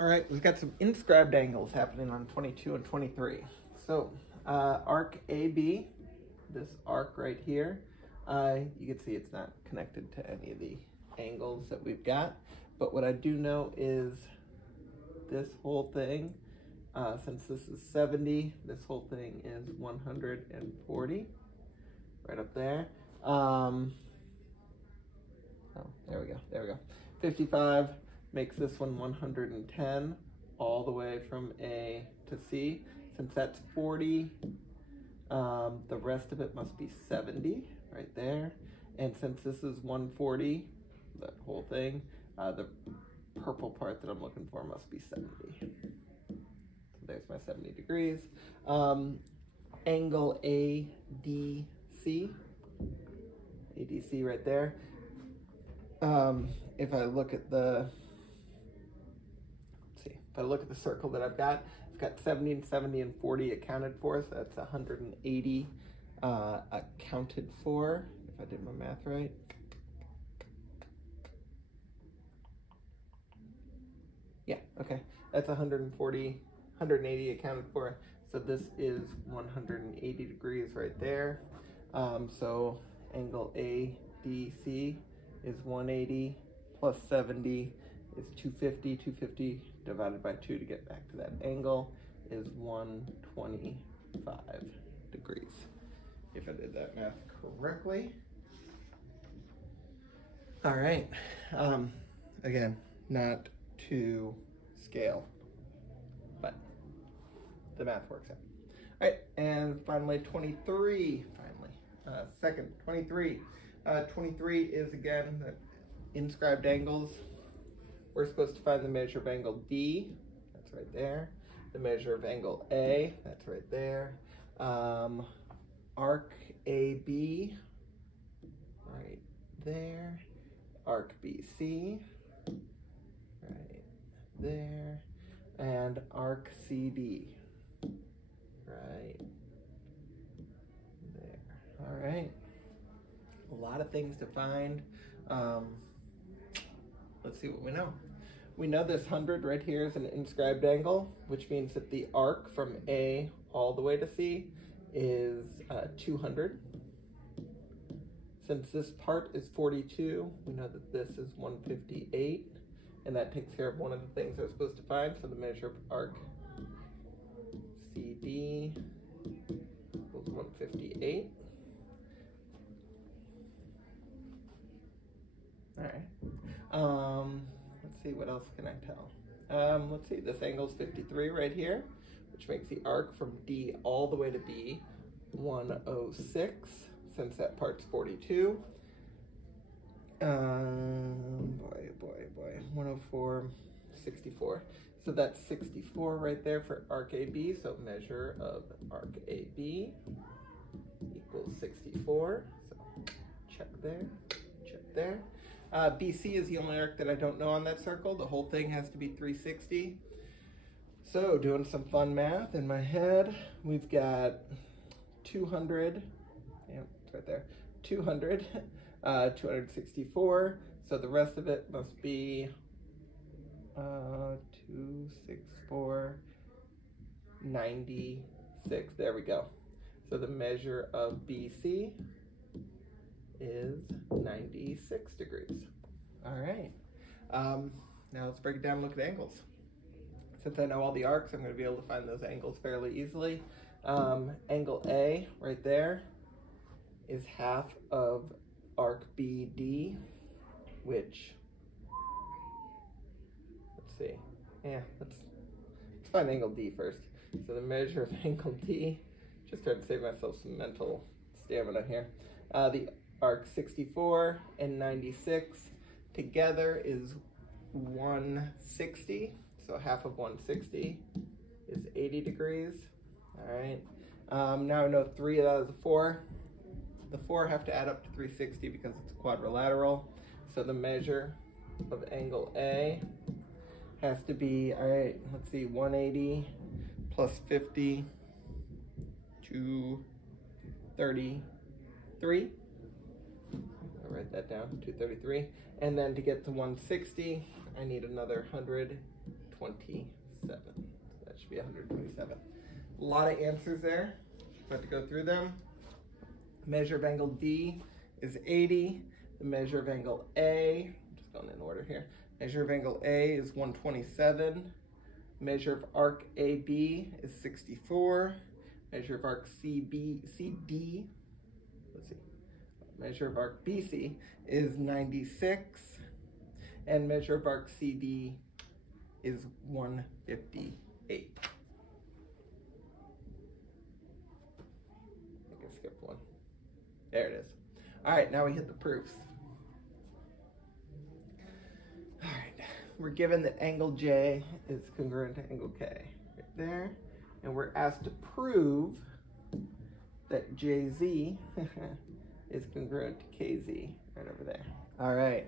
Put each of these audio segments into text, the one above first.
All right, we've got some inscribed angles happening on 22 and 23. So arc AB, this arc right here, you can see it's not connected to any of the angles that we've got. But what I do know is this whole thing, since this is 70, this whole thing is 140, right up there. Oh, there we go. 55 makes this one 110 all the way from A to C. Since that's 40, the rest of it must be 70 right there. And since this is 140, that whole thing, the purple part that I'm looking for must be 70. So there's my 70 degrees. Angle ADC right there. If I look at the, if I look at the circle that I've got 70 and 70 and 40 accounted for, so that's 180 accounted for, if I did my math right. Yeah, okay, that's 180 accounted for, so this is 180 degrees right there. So angle ADC is 180 plus 70 is 250. 250 divided by 2 to get back to that angle is 125 degrees, if I did that math correctly. All right, again, not to scale, but the math works out. All right, and finally 23, second 23. 23 is again the inscribed angles. We're supposed to find the measure of angle D, that's right there. The measure of angle A, that's right there. Arc AB, right there. Arc BC, right there. And arc CD, right there. All right. A lot of things to find. Let's see what we know. We know this 100 right here is an inscribed angle, which means that the arc from A all the way to C is 200. Since this part is 42, we know that this is 158, and that takes care of one of the things I was supposed to find. So the measure of arc CD equals 158. All right, let's see, what else can I tell? Let's see, this angle's 53 right here, which makes the arc from D all the way to B 106, since that part's 42. Boy, 104, 64. So that's 64 right there for arc AB, so measure of arc AB equals 64, so check there, check there. BC is the only arc that I don't know on that circle. The whole thing has to be 360. So doing some fun math in my head, we've got 200, yeah, it's right there, 200, 264. So the rest of it must be 264, 96, there we go. So the measure of BC is 96 degrees. All right, now let's break it down and look at angles. Since I know all the arcs, I'm going to be able to find those angles fairly easily. Angle A right there is half of arc BD, which, let's see, yeah, let's find angle D first. So the measure of angle D, just trying to save myself some mental stamina here. The arc 64 and 96 together is 160. So half of 160 is 80 degrees. All right. Now I know 3 out of the 4. The 4 have to add up to 360 because it's quadrilateral. So the measure of angle A has to be, all right, let's see, 180 plus 50, 233. I'll write that down, 233. And then to get to 160, I need another 120 127. So that should be 127. A lot of answers there. About to go through them. Measure of angle D is 80. The measure of angle A, I'm just going in order here. Measure of angle A is 127. Measure of arc AB is 64. Measure of arc CD, let's see. Measure of arc BC is 96. And measure of arc CD is 158. I think I skipped one. There it is. All right, now we hit the proofs. All right, we're given that angle J is congruent to angle K, right there. And we're asked to prove that JZ is congruent to KZ, right over there. All right.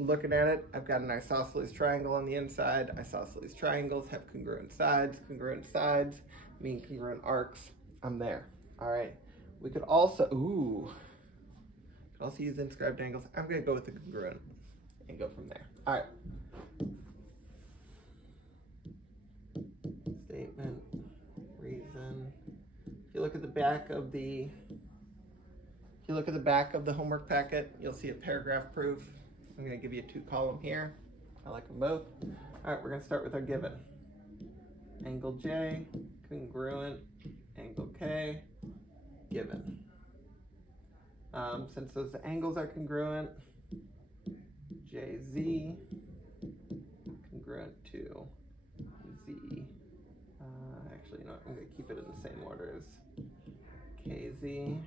Looking at it, I've got an isosceles triangle on the inside. Isosceles triangles have congruent sides. Congruent sides mean congruent arcs. I'm there. All right. We could also, use inscribed angles. I'm going to go with the congruent and go from there. All right. Statement, reason. If you look at the back of the, homework packet, you'll see a paragraph proof. I'm going to give you a 2-column here. I like them both. All right, we're going to start with our given. Angle J, congruent, angle K, given. Since those angles are congruent, JZ congruent to Z. Actually, you know what? I'm going to keep it in the same order as KZ.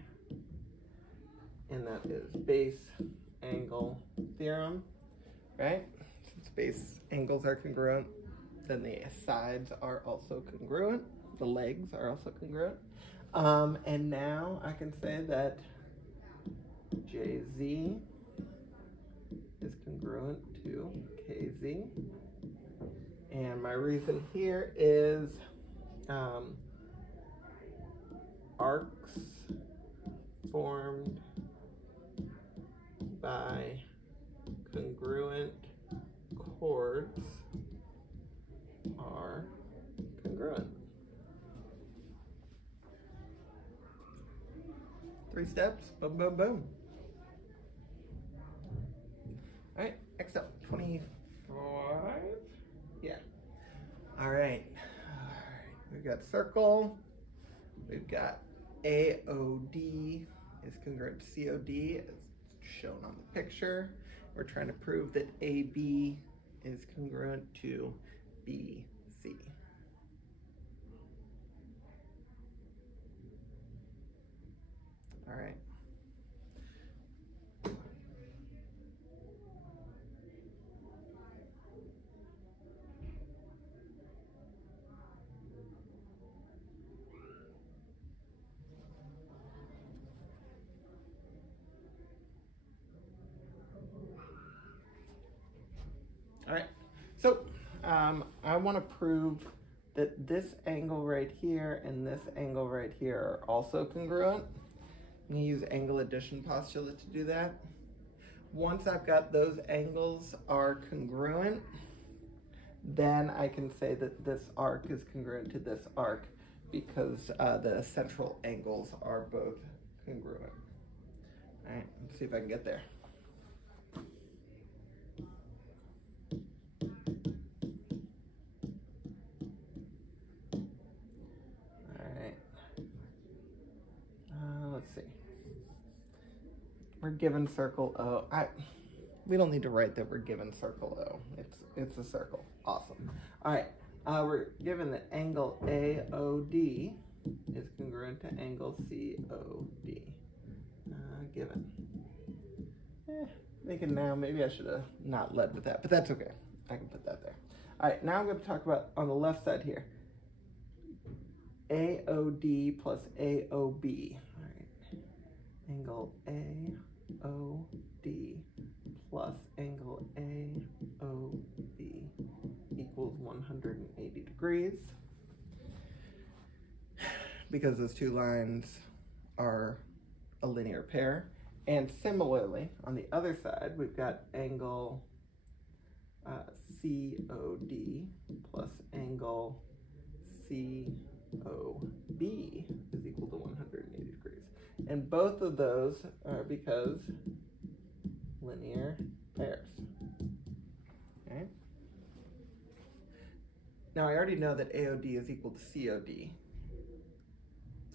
And that is base angle theorem, right? Since base angles are congruent, then the sides are also congruent. The legs are also congruent. And now I can say that JZ is congruent to KZ. And my reason here is arcs formed by congruent chords are congruent. 3 steps, boom, boom, boom. All right, next up, 25. Yeah. All right. We've got circle. We've got AOD is congruent to COD as shown on the picture. We're trying to prove that AB is congruent to BC. All right. All right, so I want to prove that this angle right here and this angle right here are also congruent. I'm going to use angle addition postulate to do that. Once I've got those angles are congruent, then I can say that this arc is congruent to this arc because the central angles are both congruent. All right, let's see if I can get there. Let's see. We're given circle O. We don't need to write that we're given circle O. It's a circle. Awesome. All right. We're given that angle AOD is congruent to angle COD. Given. Thinking now, maybe I should have not led with that, but that's okay. I can put that there. All right. Now I'm going to talk about on the left side here. AOD plus AOB. All right. Angle AOD plus angle AOB equals 180 degrees. Because those two lines are a linear pair. And similarly, on the other side, we've got angle COD plus angle COB is equal to 180 degrees. And both of those are because linear pairs. Okay. Now I already know that AOD is equal to COD.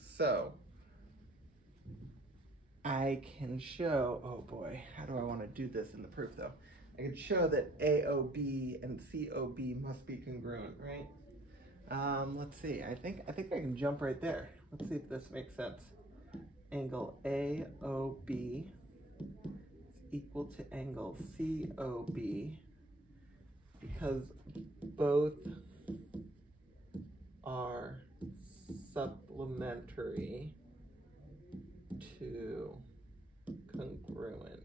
So I can show, oh boy, how do I want to do this in the proof though? I can show that AOB and COB must be congruent, right? Let's see, I think I can jump right there. Let's see if this makes sense. Angle AOB is equal to angle COB because both are supplementary to congruent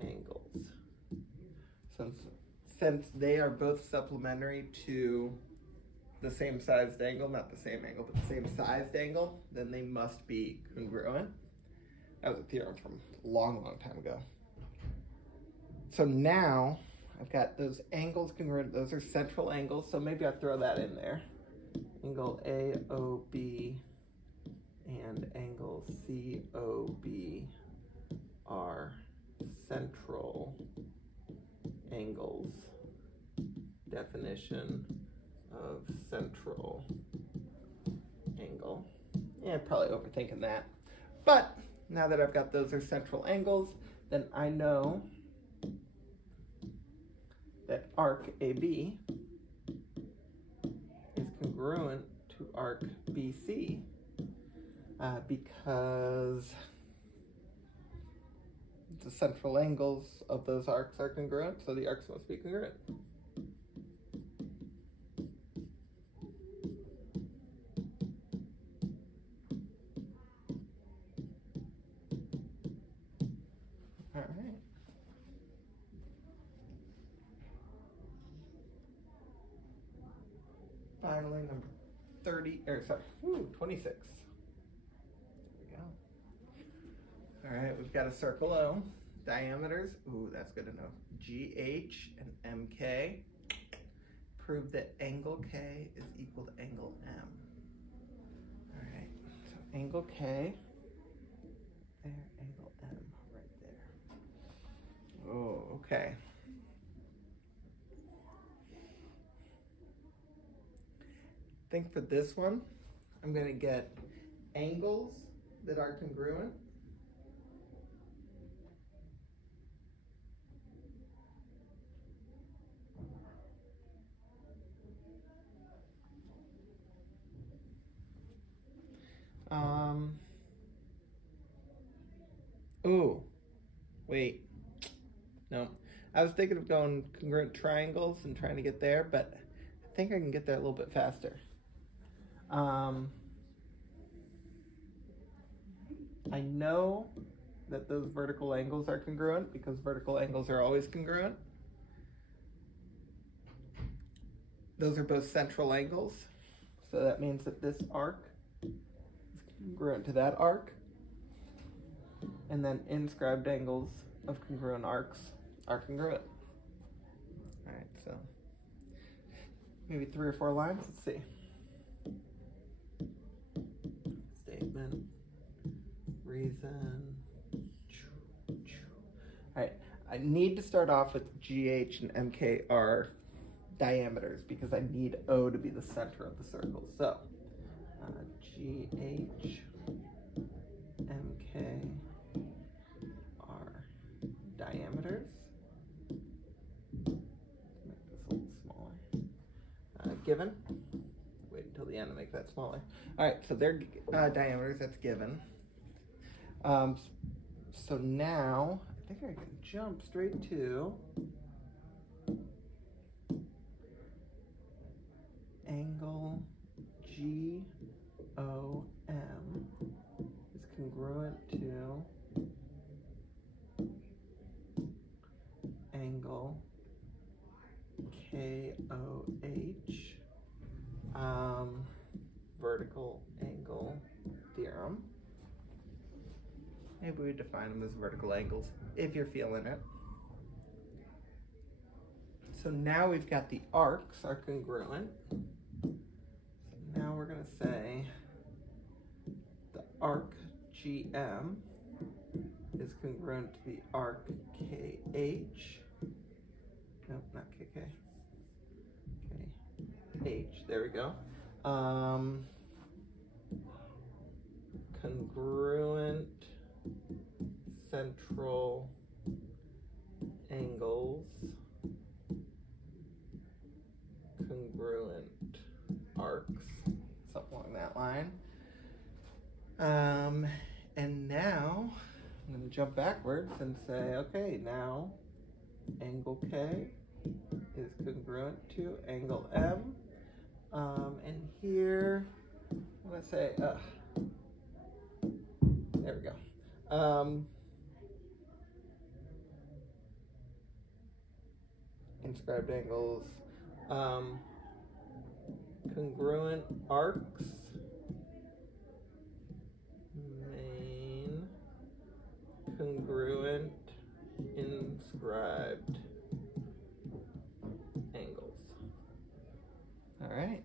angles. Since they are both supplementary to the same sized angle, not the same angle, but the same sized angle, then they must be congruent. That was a theorem from a long, long time ago. So now I've got those angles congruent, those are central angles, so maybe I'll throw that in there. Angle AOB and angle COB are central angles. Definition of central angle. Yeah, probably overthinking that. But now that I've got those are central angles, then I know that arc AB is congruent to arc BC because the central angles of those arcs are congruent, so the arcs must be congruent. All right. Finally, number 26. There we go. All right, we've got a circle O, diameters, ooh, that's good to know, GH and MK. Prove that angle K is equal to angle M. All right, so angle K, there, angle M, right there. Oh, okay. I think for this one, I'm gonna get angles that are congruent. Ooh, wait, no. I was thinking of going congruent triangles and trying to get there, but I think I can get there a little bit faster. I know that those vertical angles are congruent because vertical angles are always congruent. Those are both central angles. So that means that this arc is congruent to that arc. And then inscribed angles of congruent arcs are congruent. All right, so maybe 3 or 4 lines, let's see. Statement, reason. All right, I need to start off with GH and MK are diameters because I need O to be the center of the circle. So GH, MK are diameters. Make this a little smaller. Given. Wait until the end to make that smaller. All right, so they're diameters, that's given. So now, I think I can jump straight to angle GOM is congruent to angle KOH, vertical angle theorem. Maybe we define them as vertical angles if you're feeling it. so now we've got the arcs are congruent. So now we're going to say the arc GM is congruent to the arc KH. Nope, not KK. KH, there we go. Congruent central angles, congruent arcs, something along that line. And now I'm going to jump backwards and say, okay, now angle K is congruent to angle M. And here I'm going to say, there we go. Inscribed angles, congruent arcs, main, congruent inscribed angles. All right.